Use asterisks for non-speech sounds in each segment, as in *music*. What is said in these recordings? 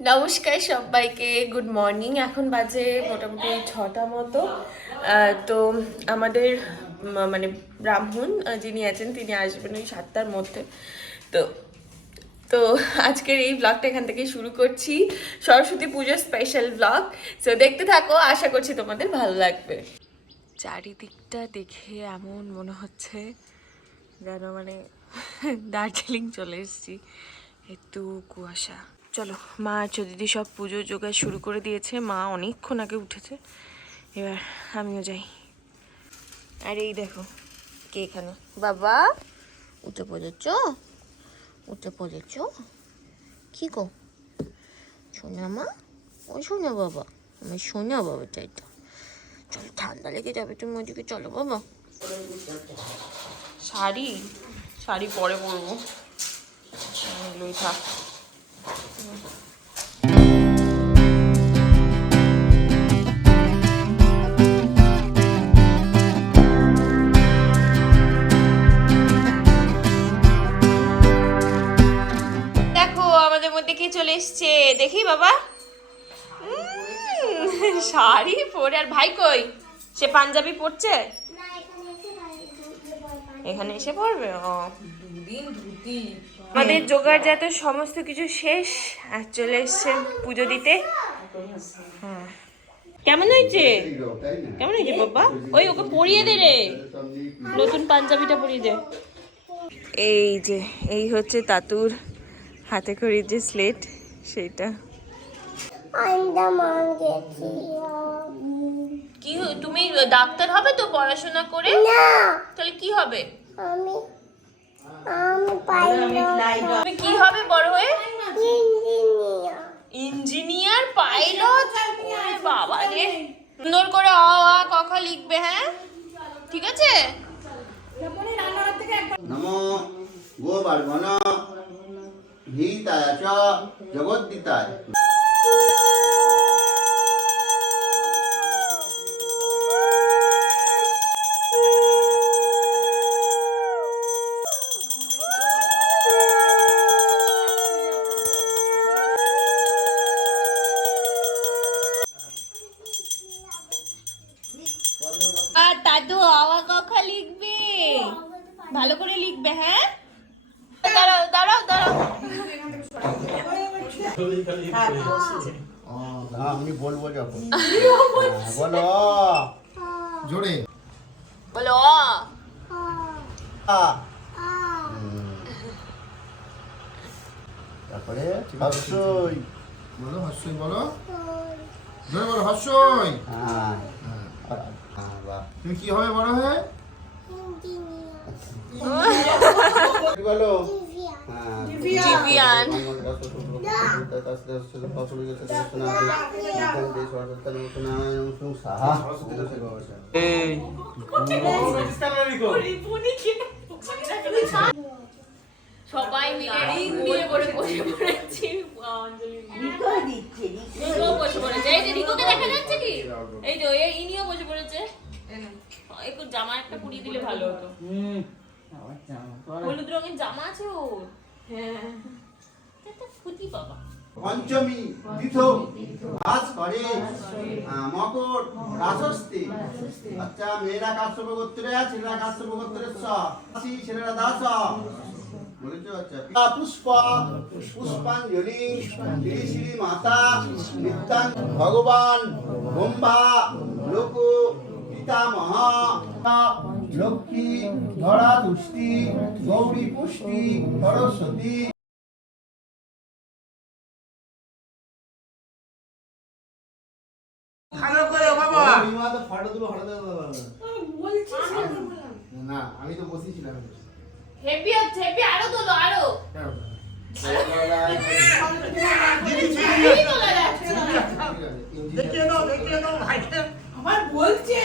নমস্কার সবাইকে, good morning. এখন বাজে মোটামুটি ছটা মতো। তো আমাদের মানে ব্রাহ্মণ যিনি আছেন, তিনি আসবেন ওই সাতটার মধ্যে। তো তো আজকের এই ব্লগটা এখান থেকে শুরু করছি। সরস্বতী পুজোর স্পেশাল ব্লগ তো দেখতে থাকো, আশা করছি তোমাদের ভালো লাগবে। চারিদিকটা দেখে এমন মনে হচ্ছে যেন মানে *laughs* দার্জিলিং চলে এসেছি। একটু কুয়াশা। চলো, মা আর দিদি সব পুজো জোগাড় শুরু করে দিয়েছে। মা অনেকক্ষণ আগে উঠেছে। এবার আমিও যাই। আর এই দেখো, কে এখানে? বাবা, উঠে পড়েছ? উঠে পড়েছ? কি গো? সোনা মা? ওই সোনা বাবা। আমার সোনা বাবাটা এটা চলো, ঠান্ডা লেগে যাবে তুমি ওদিকে চলো বাবা। শাড়ি? শাড়ি পরে পরবো। থাক। মধ্যে কি চলে এসছে? দেখি বাবা। শাড়ি পরে আর ভাই কই? সে পাঞ্জাবি পরছে? এখানে এসে পড়বে? ও। আমাদের জোগাড় যাতে সমস্ত কিছু শেষ আর চলে এসছেন পুজো দিতে। হ্যাঁ। কেমন হয়েছে? কেমন হয়েছে বাবা? ওই ওকে পরিয়ে দে রে। নতুন পাঞ্জাবিটা পরিয়ে দে। এই যে এই হচ্ছে তাতুর হাতে খড়ির যে স্লেট সেটা। কি তুমি ডাক্তার হবে তো পড়াশোনা করে? না। তাহলে কি হবে? আমি আমি পাইলট তুমি কি হবে বড় হয়ে? ইঞ্জিনিয়ার। Engineer pilot? বাবা রে। সুন্দর করে অ আ ক খ লিখবে হ্যাঁ? ঠিক আছে? নমো গোবর্ধন ভীতায় চ জগদ্দিতায় ভালো করে লিখবে হ্যাঁ? দাঁড়াও দাঁড়াও দাঁড়াও। আমি বলব যখন। বলো। জোরে। বলো। তারপরে হর্ষই। বলো হর্ষই বলো। জোরে বলো হর্ষই। হ্যাঁ। হ্যাঁ, তুমি কি হবে বড় হয়ে? বলো? জিভিয়ান। সবাই মিলে রিং দিয়ে করে বসে পড়েছি। অঞ্জলি বসে পড়েছে। এই যে রিকোকে দেখা যাচ্ছে কি? এই যে ইনিও বসে পড়েছে। একটু জামা একটা পুড়িয়ে দিলে ভালো হতো। হলুদ রঙের জামা আছে ওর? হ্যাঁ। ফুটি বাবা পঞ্চমী তীর্থ বাস করে মকর রাসস্তে আচ্ছা মেয়েরা কাশ্যপ গোত্রে ছেলেরা কাশ্যপ গোত্রের স? দাসী, ছেলেরা দাস আচ্ছা। পুষ্পাঞ্জলি শ্রী শ্রী মাতা ভগবান ব্রহ্মা লোক পিতামহ লক্ষ্মী ধরা তুষ্টি গৌরী পুষ্টি সরস্বতী ভালো করে বাবা ফটো তুলো ফটো না আমি তো বসেছিলাম হেভি আরও তোলো আরও হেভি তোলা যাচ্ছে না। দেখিয়ে দাও দেখিয়ে দাও ভাইকে আমার বলছে।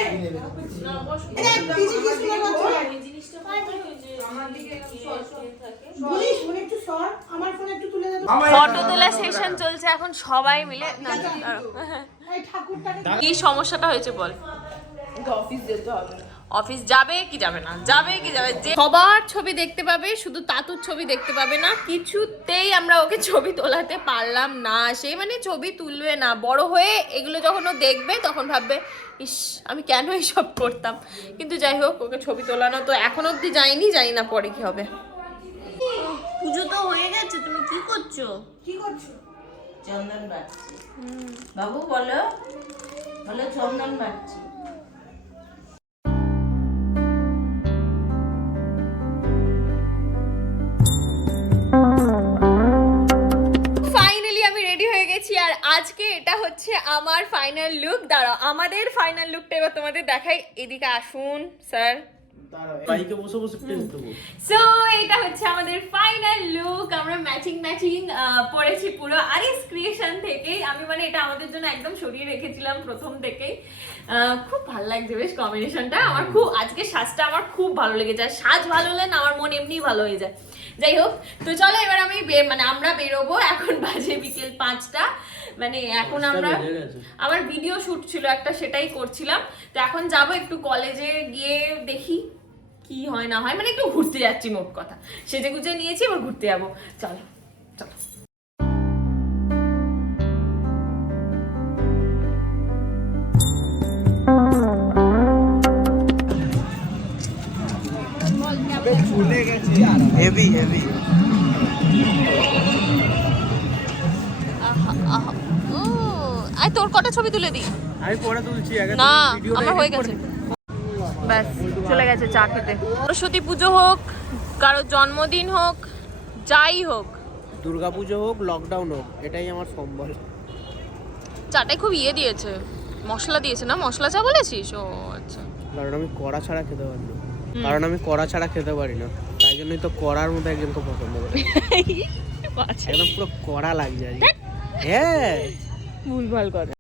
ফটো তোলা সেশন চলছে এখন সবাই মিলে। কি সমস্যাটা হয়েছে বল। অফিস যেতে হবে। অফিস যাবে কি যাবে না যাবে কি যাবে যে সবার ছবি দেখতে পাবে শুধু তাতুর ছবি দেখতে পাবে না কিছুতেই আমরা ওকে ছবি তোলাতে পারলাম না। সে মানে ছবি তুলবে না বড় হয়ে এগুলো যখন ও দেখবে তখন ভাববে ইস আমি কেন এইসব করতাম? কিন্তু যাই হোক ওকে ছবি তোলানো তো এখন অবধি যাইনি জানি না পরে কি হবে। পুজো তো হয়ে গেছে তুমি কি করছ? কি করছ? চন্দন বাড়ছি। বাবু বলো। বলো চন্দন বাড়ছি। আজকে এটা হচ্ছে আমার ফাইনাল লুক দাঁড়াও আমাদের ফাইনাল লুকটা এবার তোমাদের দেখাই। এদিকে আসুন স্যার। বাইকে বসে বসে টেস্ট দেবো। সো এটা হচ্ছে আমাদের ফাইনাল লুক আমরা ম্যাচিং ম্যাচিং পরেছি পুরো। আরিস ক্রিয়েশন থেকেই আমি মানে এটা আমাদের জন্য একদম সরিয়ে রেখেছিলাম প্রথম থেকেই। খুব ভালো লাগছে বেশ কম্বিনেশনটা আমার খুব আজকে সাজটা আমার খুব ভালো লেগেছে। আর সাজ ভালো হলে না আমার মন এমনি ভালো হয়ে যায়। যাই হোক তো চলো এবার আমি মানে আমরা বেরোবো। এখন বাজে বিকেল পাঁচটা। মানে এখন আমরা আমার ভিডিও শুট ছিল একটা সেটাই করছিলাম। তো এখন যাব একটু কলেজে গিয়ে দেখি কি হয় না হয়। মানে একটু ঘুরতে যাচ্ছি মোট কথা। সেজে গুজে নিয়েছি এবার ঘুরতে যাব। চলো চলো। হেভি হেভি তোর কটা ছবি তুলে দিই? আমি পরে তুলছি আগে না আমার হয়ে গেছে। ব্যাস চলে গেছে চা খেতে। সরস্বতী পুজো হোক কারোর জন্মদিন হোক যাই হোক। দুর্গাপুজো হোক লকডাউন হোক এটাই আমার সম্বল। চাটাই খুব ইয়ে দিয়েছে মশলা দিয়েছে না? মশলা চা বলেছিস? ও আচ্ছা। কারণ আমি কড়া ছাড়া খেতে পারি না। কারণ আমি কড়া ছাড়া খেতে পারি না। তাই জন্যই তো কড়ার মধ্যে একজনকে পছন্দ করি। *laughs* একদম পুরো কড়া লাগছে আজকে। হ্যাঁ। ভুলভাল কথা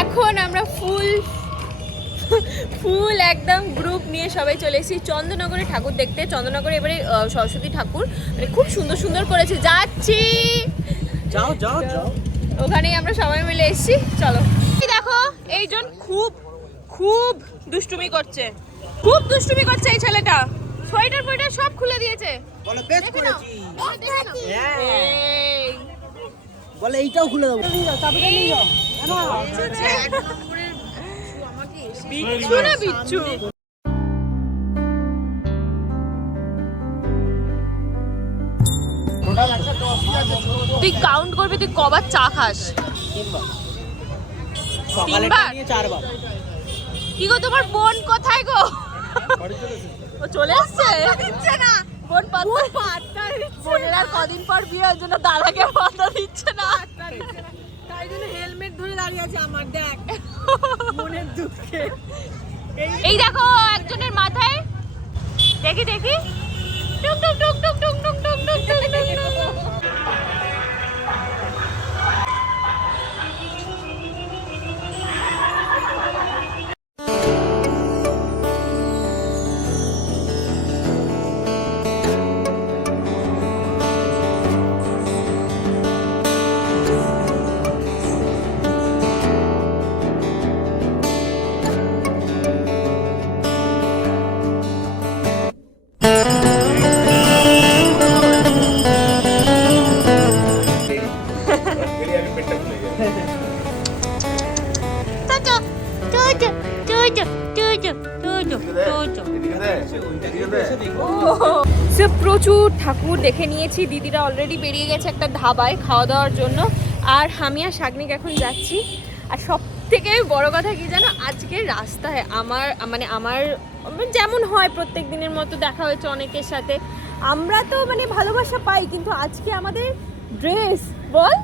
এখন আমরা ফুল ফুল একদম গ্রুপ নিয়ে সবাই চলে এসেছি। চন্দ্রনগরে ঠাকুর দেখতে। চন্দ্রনগরে এবারে সরস্বতী ঠাকুর। মানে খুব সুন্দর সুন্দর করেছে। যাচ্ছি! যাও যাও যাও। ওখানেই আমরা সবাই মিলে এসেছি। চলো। দেখো এইজন খুব খুব দুষ্টুমি করছে। খুব দুষ্টুমি করছে এই ছেলেটা। সোয়েটার ফোয়েটার সব খুলে দিয়েছে। বলো বেশ। করেছি। হ্যাঁ এই। বলে এইটাও খুলে দেবো। বিচ্ছু না বিচ্ছু তুই কাউন্ট করবি তুই কবার চা খাস? সকালে তিনবার? নিয়ে চারবার। কি গো তোমার বোন কোথায় গো? ও চলে আসছে দিচ্ছে না। বোন পাত্তা বোনের আর কদিন পর বিয়ে ওই জন্য দাদাকে পাত্তা দিচ্ছে না। তাই জন্য হেলমেট ধরে দাঁড়িয়ে আছে আমার দেখ। মনের দুঃখে এই দেখো একজনের মাথায়। দেখি দেখি। দেখে নিয়েছি দিদিরা অলরেডি বেরিয়ে গেছে একটা ধাবায় খাওয়া দাওয়ার জন্য। আর আমি আর শাগনিক এখন যাচ্ছি। আর সব থেকে বড় কথা কি জানো আজকে রাস্তায় আমার মানে আমার যেমন হয় প্রত্যেক দিনের মতো দেখা হয়েছে অনেকের সাথে। আমরা তো মানে ভালোবাসা পাই কিন্তু আজকে আমাদের ড্রেস বল?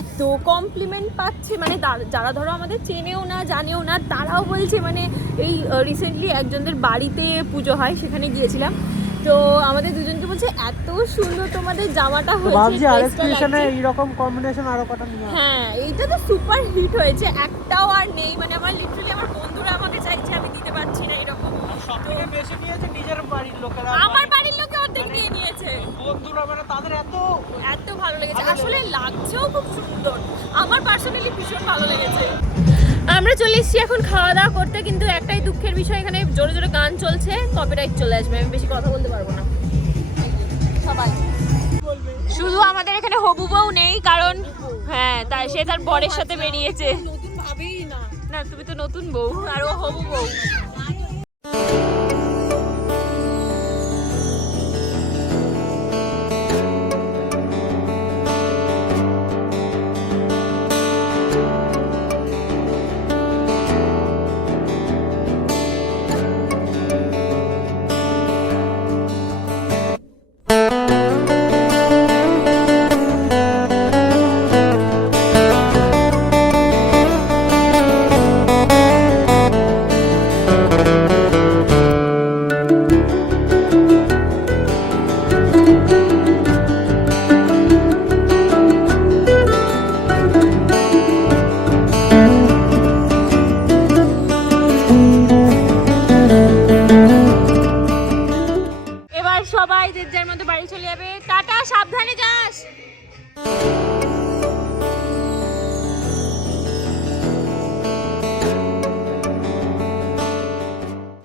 এত কমপ্লিমেন্ট পাচ্ছে। মানে যারা ধরো আমাদের চেনেও না জানেও না তারাও বলছে মানে এই রিসেন্টলি একজনদের বাড়িতে পুজো হয় সেখানে গিয়েছিলাম। তো আমাদের দুজনকে বলছে এত সুন্দর তোমাদের জামাটা হয়েছে। এইরকম কম্বিনেশন আরও কটা নিয়ে হ্যাঁ এইটা তো সুপার হিট হয়েছে একটাও আর নেই মানে আমার লিটারালি আমার বন্ধুরা আমাকে চাইছে আমি দিতে পারছি না এরকম। সব থেকে বেশি নিয়েছে নিজের বাড়ির লোকেরা আমার বাড়ির বাড়ির লোকে অর্ধেক নিয়ে নিয়েছে। বন্ধুরা মানে তাদের এত এত ভালো লেগেছে। আসলে লাগছেও খুব সুন্দর। আমার পার্সোনালি ভীষণ ভালো লেগেছে। আমরা চলে এসেছি এখন খাওয়া দাওয়া করতে কিন্তু একটাই দুঃখের বিষয় এখানে জোরে জোরে গান চলছে কপিরাইট চলে আসবে আমি বেশি কথা বলতে পারব না। সবাই। শুধু আমাদের এখানে হবু বউ নেই কারণ হ্যাঁ তাই সে তার বরের সাথে বেরিয়েছে। না। না তুমি তো নতুন বউ আর ও হবু বউ।